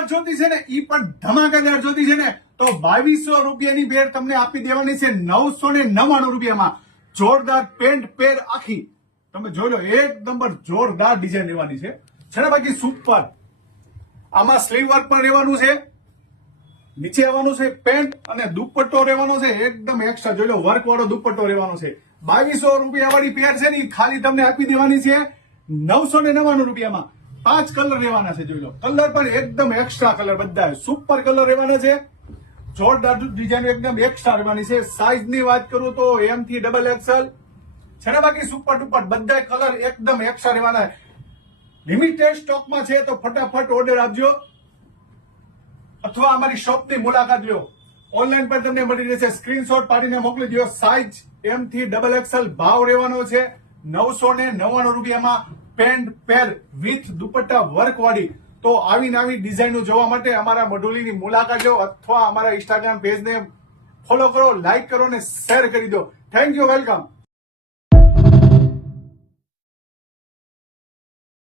Offer જોતી છે ને ઈ પણ ધમાકેદાર જોતી છે ને તો 2200 રૂપિયાની પેર તમને આપી દેવાની છે 999 રૂપિયામાં. જોરદાર પેન્ટ પેર આખી તમે જોઈ લો, એક નંબર જોરદાર ડિઝાઇન રહેવાની છે ને બાકી સુપર. આમાં સ્લીવ વર્ક પણ રહેવાનું છે, નીચે આવવાનું છે પેન્ટ અને દુપટ્ટો રહેવાનો છે એકદમ એક્સ્ટ્રા. જોઈ લો વર્ક વાળો દુપટ્ટો રહેવાનો છે. 2200 રૂપિયા વાળી પેર છે ને ખાલી તમને આપી દેવાની છે 999 રૂપિયામાં. 5 કલર રહેવાના છે. જોઈ લો કલર પણ એકદમ એક્સ્ટ્રા કલર, બધા સુપર કલર રહેવાના છે. જોરદાર ડિઝાઇન એકદમ એક્સ્ટ્રા રહેવાની છે. સાઈઝ ની વાત કરું તો M થી XXL છે ને બાકી સુપર ડુપર બધા કલર એકદમ એક્સ્ટ્રા રહેવાના. લિમિટેડ સ્ટોકમાં છે તો ફટાફટ ઓર્ડર આપજો અથવા અમારી શોપની મુલાકાત લો. ઓનલાઈન પર તમને મળી રહેશે, સ્ક્રીનશોટ પાડીને મોકલી દો. સાઈઝ M થી XXL. ભાવ રહેવાનો છે 999 રૂપિયામાં. Pant pair with dupatta work વાળી. તો આવી નવી ડિઝાઇનો જોવા માટે અમારા મઢુલીની મુલાકાત લો અથવા અમારા ઇન્સ્ટાગ્રામ પેજને ફોલો કરો, લાઈક કરો અને શેર કરી દો. Thank you, welcome.